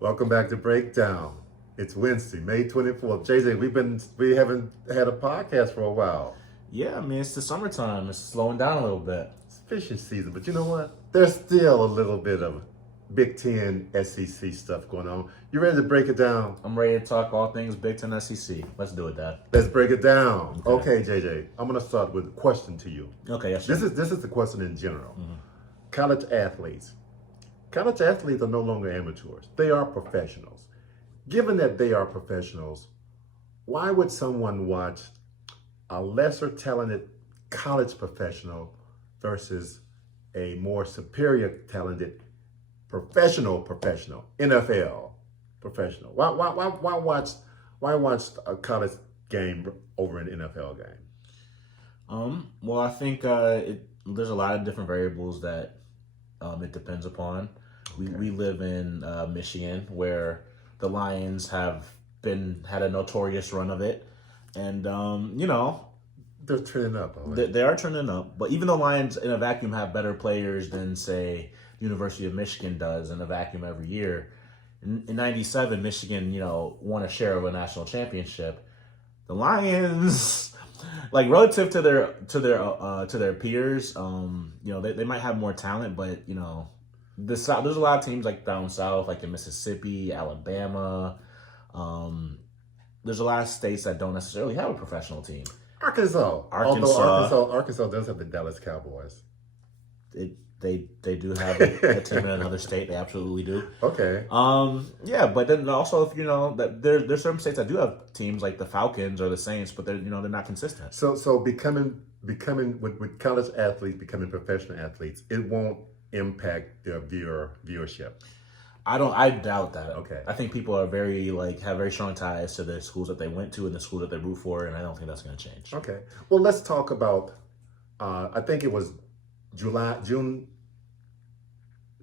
Welcome back to Breakdown. It's Wednesday, May 24th. JJ, we haven't had a podcast for a while. Yeah, I mean, it's the summertime. It's slowing down a little bit. It's fishing season, but you know what? There's still a little bit of Big Ten SEC stuff going on. You ready to break it down? I'm ready to talk all things Big Ten SEC. Let's do it, Dad. Let's break it down. Okay, JJ, I'm going to start with a question to you. Okay, yes, This is the question in general. College athletes. College athletes are no longer amateurs. They are professionals. Given that they are professionals, why would someone watch a lesser talented college professional versus a more superior talented professional NFL professional? Why watch a college game over an NFL game? Well, I think there's a lot of different variables that it depends upon. We live in Michigan, where the Lions had a notorious run of it, and They're trending up. they are trending up. But even the Lions in a vacuum have better players than, say, the University of Michigan does in a vacuum every year. In '97, Michigan, won a share of a national championship. The Lions, like, relative to their peers, they might have more talent, but there's a lot of teams like down south, like in Mississippi, Alabama. There's a lot of states that don't necessarily have a professional team. Arkansas. Although Arkansas does have the Dallas Cowboys. They do have a team in another state. They absolutely do. Okay. Yeah, but then also, if that there's certain states that do have teams like the Falcons or the Saints, but they're not consistent. So becoming with college athletes becoming professional athletes, it won't impact their viewership. I doubt that. Okay. I think people are have very strong ties to the schools that they went to and the schools that they root for, and I don't think that's going to change. Okay. Well, let's talk about. I think it was June.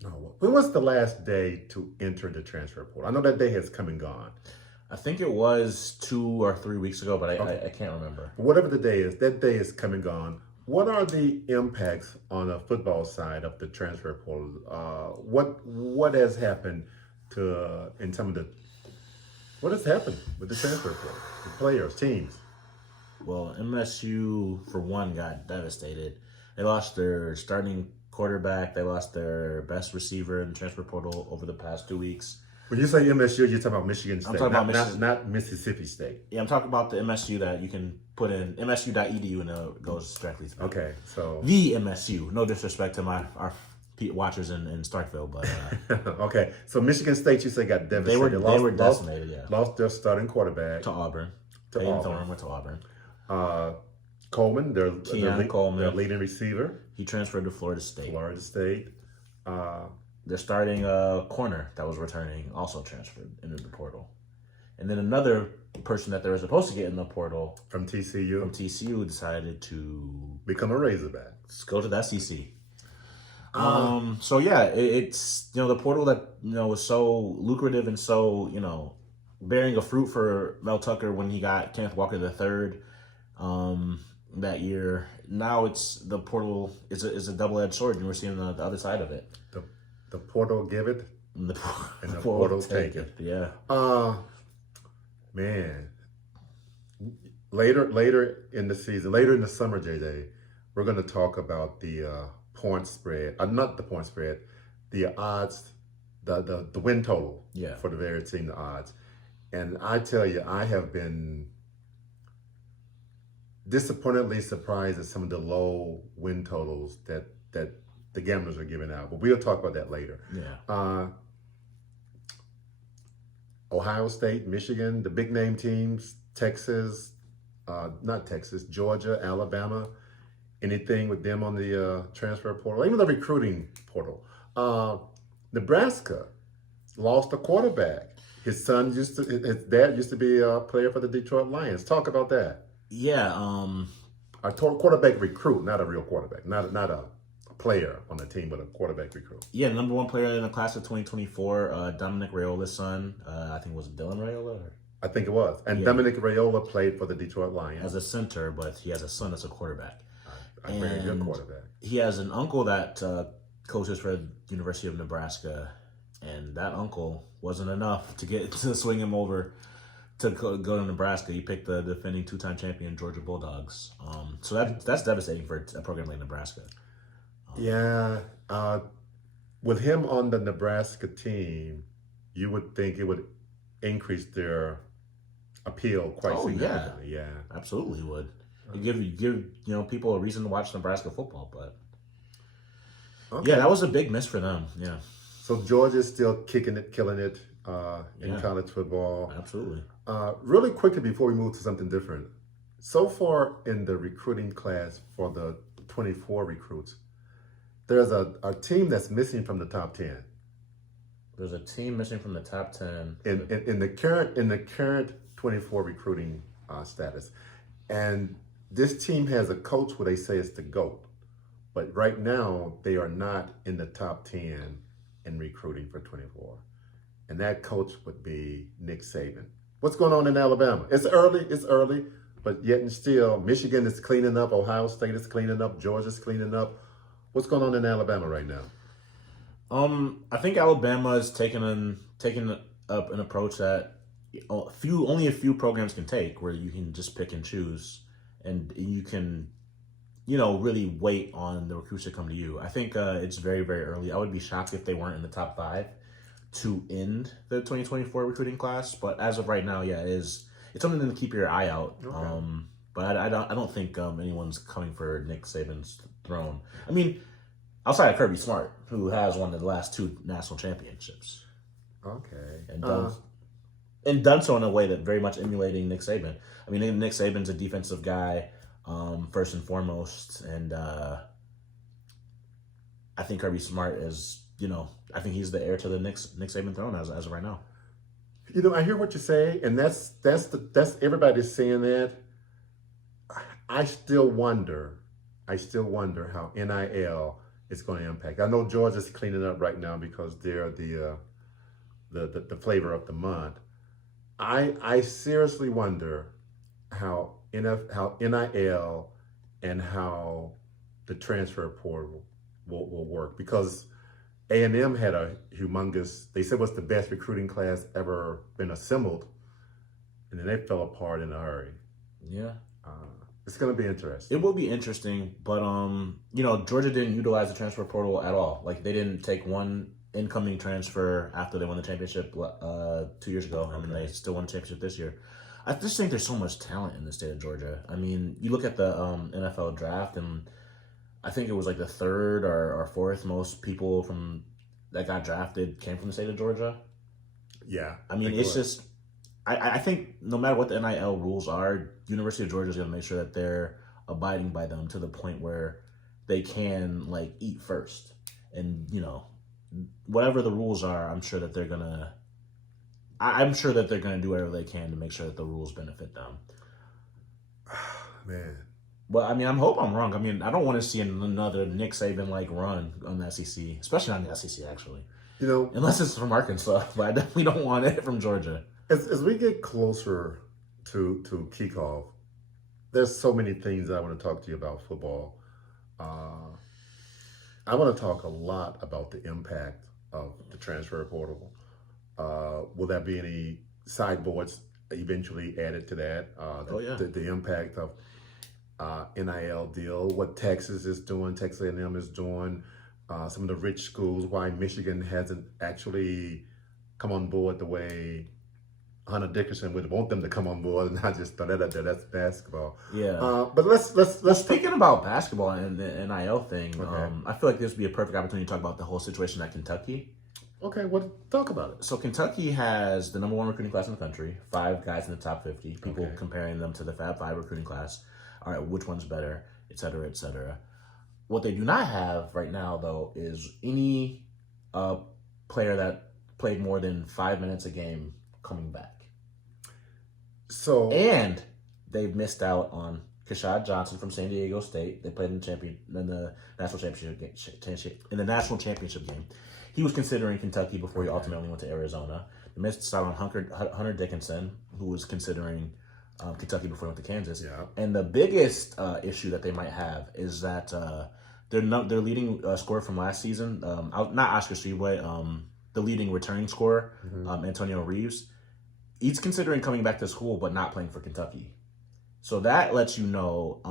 No, when was the last day to enter the transfer portal? I know that day has come and gone. I think it was 2 or 3 weeks ago, but I can't remember. Whatever the day is, that day is come and gone. What are the impacts on the football side of the transfer portal? What has happened what has happened with the transfer portal? The players, teams. Well, MSU for one got devastated. They lost their starting quarterback. They lost their best receiver in the transfer portal over the past 2 weeks. When you say MSU, you're talking about Michigan State, not Mississippi State. Yeah, I'm talking about the MSU that you can put in msu.edu and it goes directly to Okay, so the MSU. No disrespect to our watchers in Starkville, but okay. So Michigan State, you say, got devastated. They were decimated. Yeah, lost their starting quarterback to Auburn. Auburn. Went to Auburn. Coleman, their Coleman, leading receiver. He transferred to Florida State. Their starting corner that was returning also transferred into the portal. And then another person that they were supposed to get in the portal from TCU decided to become a Razorback. Go to the SEC. So yeah, it's the portal that was so lucrative and so bearing a fruit for Mel Tucker when he got Kenneth Walker III that year. Now the portal is a double-edged sword, and we're seeing the other side of it. The portal give it, and the portal take it. Yeah. Man. Later in the season, later in the summer, JJ, we're going to talk about the point spread. Not the point spread, the odds, the win total. Yeah. For the various team, the odds. And I tell you, I have been disappointingly surprised at some of the low win totals that the gamblers are giving out, but we'll talk about that later. Yeah. Ohio State, Michigan, the big name teams, Texas, Georgia, Alabama, anything with them on the transfer portal, even the recruiting portal. Nebraska lost a quarterback. His dad used to be a player for the Detroit Lions. Talk about that. Yeah. A quarterback recruit, not a real quarterback, not a player on the team, but a quarterback recruit. Yeah, number one player in the class of 2024, Dominic Raiola's son. I think it was Dylan Raiola. I think it was. And Dominic Raiola played for the Detroit Lions. As a center, but he has a son that's a quarterback. A very good quarterback. He has an uncle that coaches for the University of Nebraska. and that uncle wasn't enough to get to swing him over to go to Nebraska. He picked the defending 2-time champion Georgia Bulldogs. So that's devastating for a program like Nebraska. Yeah. With him on the Nebraska team, you would think it would increase their appeal quite significantly. Yeah, absolutely would. It give people a reason to watch Nebraska football. But okay. Yeah, that was a big miss for them. Yeah. So Georgia's still killing it in college football. Absolutely. Really quickly before we move to something different, so far in the recruiting class for the 24 recruits, there's a team that's missing from the top 10. There's a team missing from the top 10 in the current 24 recruiting status, and this team has a coach who they say is the GOAT, but right now they are not in the top 10 in recruiting for 24, and that coach would be Nick Saban. What's going on in Alabama? It's early, but yet and still, Michigan is cleaning up, Ohio State is cleaning up, Georgia's cleaning up. What's going on in Alabama right now? I think Alabama is taking up an approach that only a few programs can take, where you can just pick and choose, and you can, really wait on the recruits to come to you. I think it's very, very early. I would be shocked if they weren't in the top 5 to end the 2024 recruiting class. But as of right now, it's something to keep your eye out. Okay. But I don't think anyone's coming for Nick Saban's throne. I mean, outside of Kirby Smart, who has won the last 2 national championships. Okay. And done so in a way that very much emulating Nick Saban. I mean, Nick Saban's a defensive guy, first and foremost, and I think Kirby Smart is, I think he's the heir to the Nick Saban throne as of right now. I hear what you say, and that's everybody's saying that. I still wonder how NIL is going to impact. I know Georgia's cleaning up right now because they're the flavor of the month. I seriously wonder how NIL and how the transfer portal will work, because A&M had a humongous, they said it was the best recruiting class ever been assembled, and then they fell apart in a hurry. Yeah. It's going to be interesting. It will be interesting, but Georgia didn't utilize the transfer portal at all. Like, they didn't take one incoming transfer after they won the championship 2 years ago, and then they still won the championship this year. I just think there's so much talent in the state of Georgia. I mean, you look at the NFL draft, and I think it was like the 3rd or 4th most people that got drafted came from the state of Georgia. Yeah. I mean, it's just, I think no matter what the NIL rules are, University of Georgia is going to make sure that they're abiding by them to the point where they can eat first. And, whatever the rules are, I'm sure that they're going to do whatever they can to make sure that the rules benefit them. Man. Well, I mean, I hope I'm wrong. I mean, I don't want to see another Nick Saban run on the SEC, especially on the SEC, actually. Unless it's from Arkansas, but I definitely don't want it from Georgia. As we get closer to kickoff, there's so many things I want to talk to you about football. I want to talk a lot about the impact of the transfer portal. Will there be any sideboards eventually added to that? The impact of NIL deal, what Texas is doing, Texas A&M is doing, some of the rich schools, why Michigan hasn't actually come on board the way Hunter Dickinson would want them to come on board, and not just throw that out there. That's basketball. Yeah. But let's speaking about basketball and the NIL thing, okay. I feel like this would be a perfect opportunity to talk about the whole situation at Kentucky. Okay, talk about it. So Kentucky has the number 1 recruiting class in the country, 5 guys in the top 50. People comparing them to the Fab 5 recruiting class. All right, which one's better, et cetera, et cetera. What they do not have right now, though, is any player that played more than 5 minutes a game coming back. And they've missed out on Kashad Johnson from San Diego State. They played in the national championship game. He was considering Kentucky before he ultimately went to Arizona. They missed out on Hunter Dickinson, who was considering Kentucky before he went to Kansas. Yeah. And the biggest issue that they might have is that their leading scorer from last season, not Oscar Tshiebwe, the leading returning scorer, Antonio Reeves, he's considering coming back to school but not playing for Kentucky. So that lets you know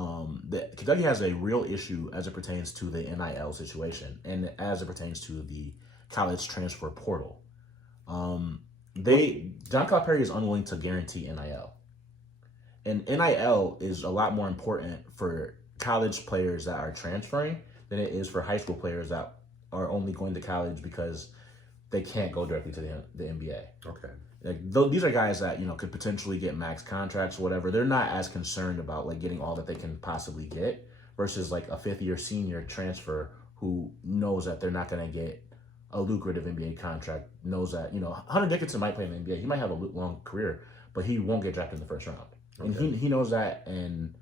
that Kentucky has a real issue as it pertains to the NIL situation and as it pertains to the college transfer portal. John Calipari is unwilling to guarantee NIL. And NIL is a lot more important for college players that are transferring than it is for high school players that are only going to college because they can't go directly to the NBA. Okay. Like these are guys that could potentially get max contracts or whatever. They're not as concerned about like getting all that they can possibly get versus like a fifth-year senior transfer who knows that they're not going to get a lucrative NBA contract. Knows that Hunter Dickinson might play in the NBA. He might have a long career, but he won't get drafted in the first round. Okay. And he knows that, and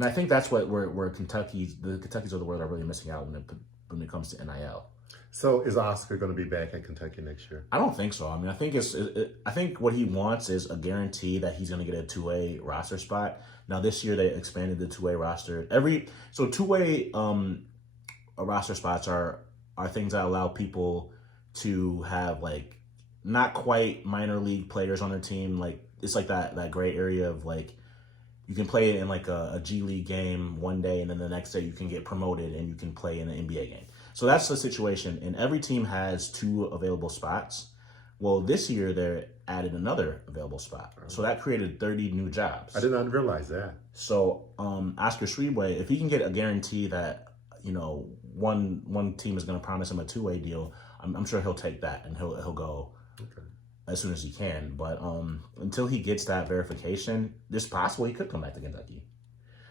I think that's what where the Kentuckies of the world are really missing out when it comes to NIL. So is Oscar going to be back in Kentucky next year? I don't think so. I mean, I think what he wants is a guarantee that he's going to get a two-way roster spot. Now this year they expanded the two-way roster. Two-way roster spots are things that allow people to have like not quite minor league players on their team. Like it's like that gray area of like you can play it in like a G League game one day and then the next day you can get promoted and you can play in an NBA game. So that's the situation, and every team has 2 available spots. Well, this year they added another available spot, so that created 30 new jobs. I did not realize that. So Oscar Tshiebwe, if he can get a guarantee that one team is going to promise him a two-way deal, I'm sure he'll take that and he'll go as soon as he can. But until he gets that verification, it's possible he could come back to Kentucky.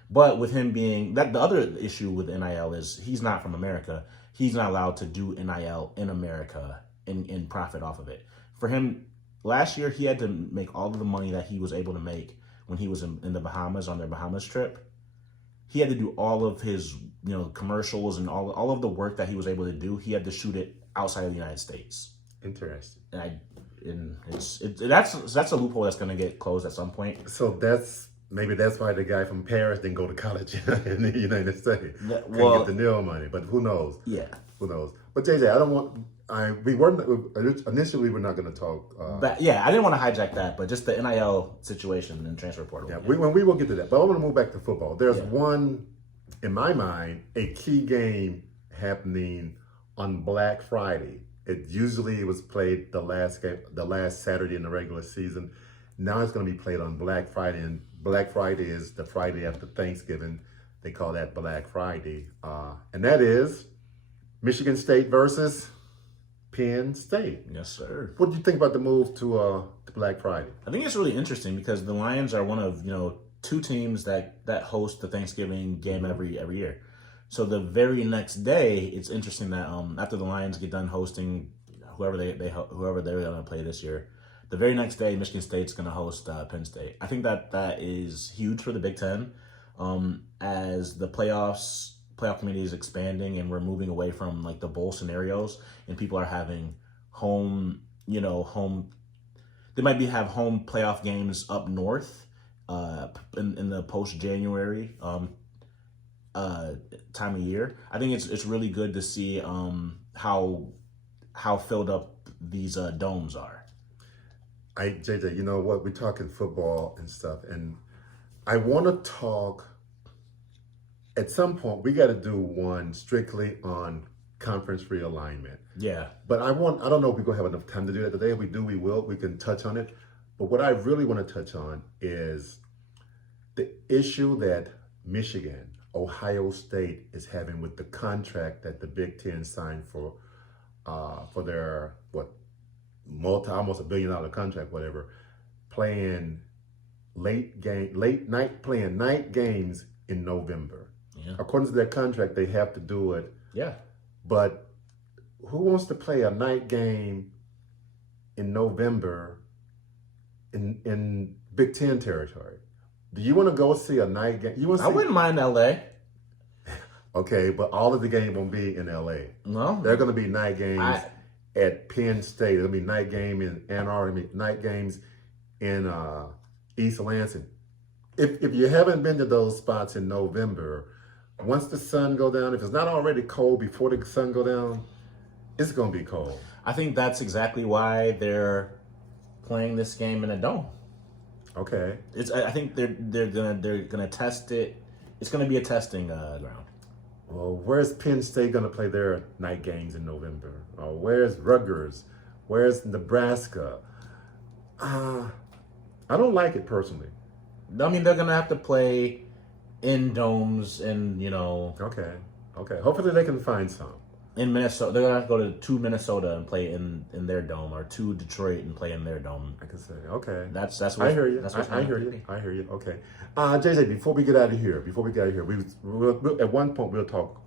But with him being that, the other issue with NIL is he's not from America. He's not allowed to do NIL in America and profit off of it. For him, last year he had to make all of the money that he was able to make when he was in the Bahamas on their Bahamas trip. He had to do all of his commercials and all of the work that he was able to do. He had to shoot it outside of the United States. Interesting. And that's a loophole that's going to get closed at some point. So maybe that's why the guy from Paris didn't go to college in the United States. Couldn't get the NIL money, but who knows? Yeah. Who knows? But JJ, we weren't initially we're not going to talk. I didn't want to hijack that, but just the NIL situation and transfer portal. Yeah, we will get to that. But I want to move back to football. There's one, in my mind, a key game happening on Black Friday. It usually was played the last Saturday in the regular season. Now it's going to be played on Black Friday, and Black Friday is the Friday after Thanksgiving. They call that Black Friday. And that is Michigan State versus Penn State. Yes, sir. What do you think about the move to Black Friday? I think it's really interesting because the Lions are one of 2 teams that host the Thanksgiving game every year. So the very next day, it's interesting that after the Lions get done hosting whoever they're going to play this year, the very next day, Michigan State's going to host Penn State. I think that is huge for the Big Ten as the playoff committee is expanding and we're moving away from like the bowl scenarios and people are having home. They might have home playoff games up north in the post-January time of year. I think it's really good to see how filled up these domes are. JJ, you know what? We're talking football and stuff, and I want to talk. At some point, we got to do one strictly on conference realignment. Yeah. But I don't know if we're going to have enough time to do that today. If we do, we will. We can touch on it. But what I really want to touch on is the issue that Michigan, Ohio State is having with the contract that the Big Ten signed for their almost $1 billion contract, whatever, playing night games in November. Yeah. According to their contract, they have to do it. Yeah. But who wants to play a night game in November in Big Ten territory? Do you want to go see a night game? I wouldn't mind LA. Okay, but all of the games won't be in LA. No. They're going to be night games at Penn State. It'll be night game in Ann Arbor. It'll be night games in East Lansing. If you haven't been to those spots in November, once the sun go down, if it's not already cold before the sun go down, it's going to be cold. I think that's exactly why they're playing this game in a dome. Okay. I think they're gonna test it. It's gonna be a testing ground. Well, where's Penn State going to play their night games in November? Where's Rutgers? Where's Nebraska? I don't like it personally. I mean, they're gonna have to play in domes, and Okay. Hopefully they can find some. in Minnesota, they're gonna have to go to Minnesota and play in their dome, or to Detroit and play in their dome. I can say, okay. That's what I hear you. That's what's I gonna hear have to you. be. I hear you. Okay. JJ, before we get out of here, we'll at one point we'll talk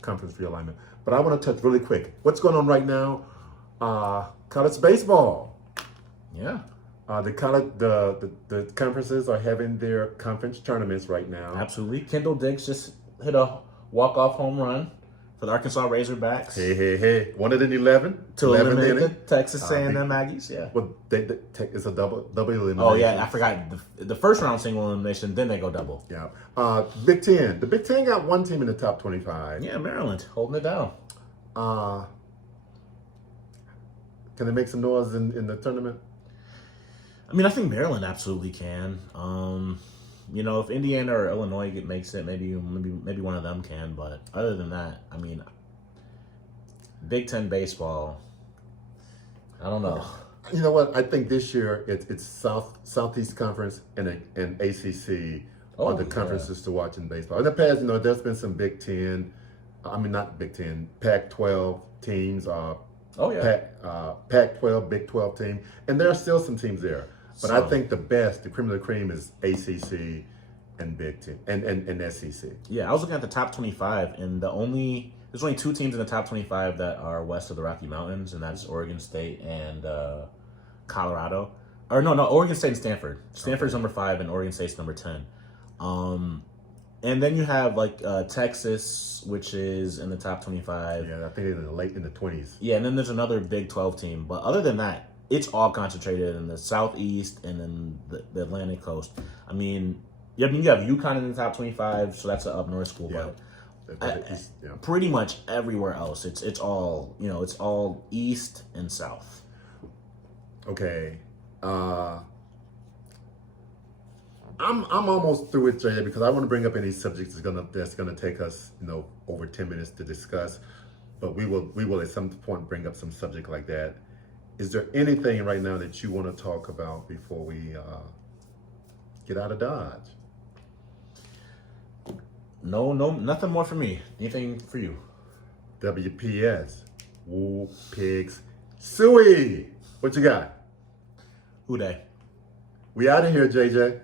conference realignment, but I want to touch really quick. What's going on right now? College baseball. Yeah, The conferences are having their conference tournaments right now. absolutely. Kendall Diggs just hit a walk-off home run for the Arkansas Razorbacks Hey. 111 to 11th eliminate the inning. Texas A&M Aggies. Yeah. Well, it's a double elimination. Oh yeah, I forgot the first round single elimination. Then they go double. Yeah. Big Ten. The Big Ten got one team in the top 25. Yeah, Maryland holding it down. Can they make some noise in the tournament? I mean, I think Maryland absolutely can. If Indiana or Illinois makes it, maybe one of them can. But other than that, I mean, Big Ten baseball, I don't know. You know what? I think this year it's Southeast Conference and ACC are the conferences to watch in baseball. In the past, there's been some Big Ten. I mean, not Big Ten. Pac-12 teams. Pac-12, Big 12 team, and there are still some teams there. But I think the cream of the cream is ACC and Big Ten and SEC. Yeah, I was looking at the top 25, and there's only two teams in the top 25 that are west of the Rocky Mountains, and that's Oregon State and Colorado. Or no, Oregon State and Stanford. Stanford's number 5, and Oregon State's number 10. And then you have Texas, which is in the top 25. Yeah, I think in the 20s. Yeah, and then there's another Big 12 team. But other than that, it's all concentrated in the Southeast and then the Atlantic Coast. I mean, you have UConn in the top 25, so that's an up north school. Yeah. But pretty much everywhere else, it's all it's all East and South. Okay. I'm almost through with Jay because I want to bring up any subjects that's gonna take us over 10 minutes to discuss, but we will at some point bring up some subject like that. Is there anything right now that you want to talk about before we get out of Dodge? No, nothing more for me. Anything for you? WPS, Woo Pigs, Suey. What you got? Who they? We out of here, JJ.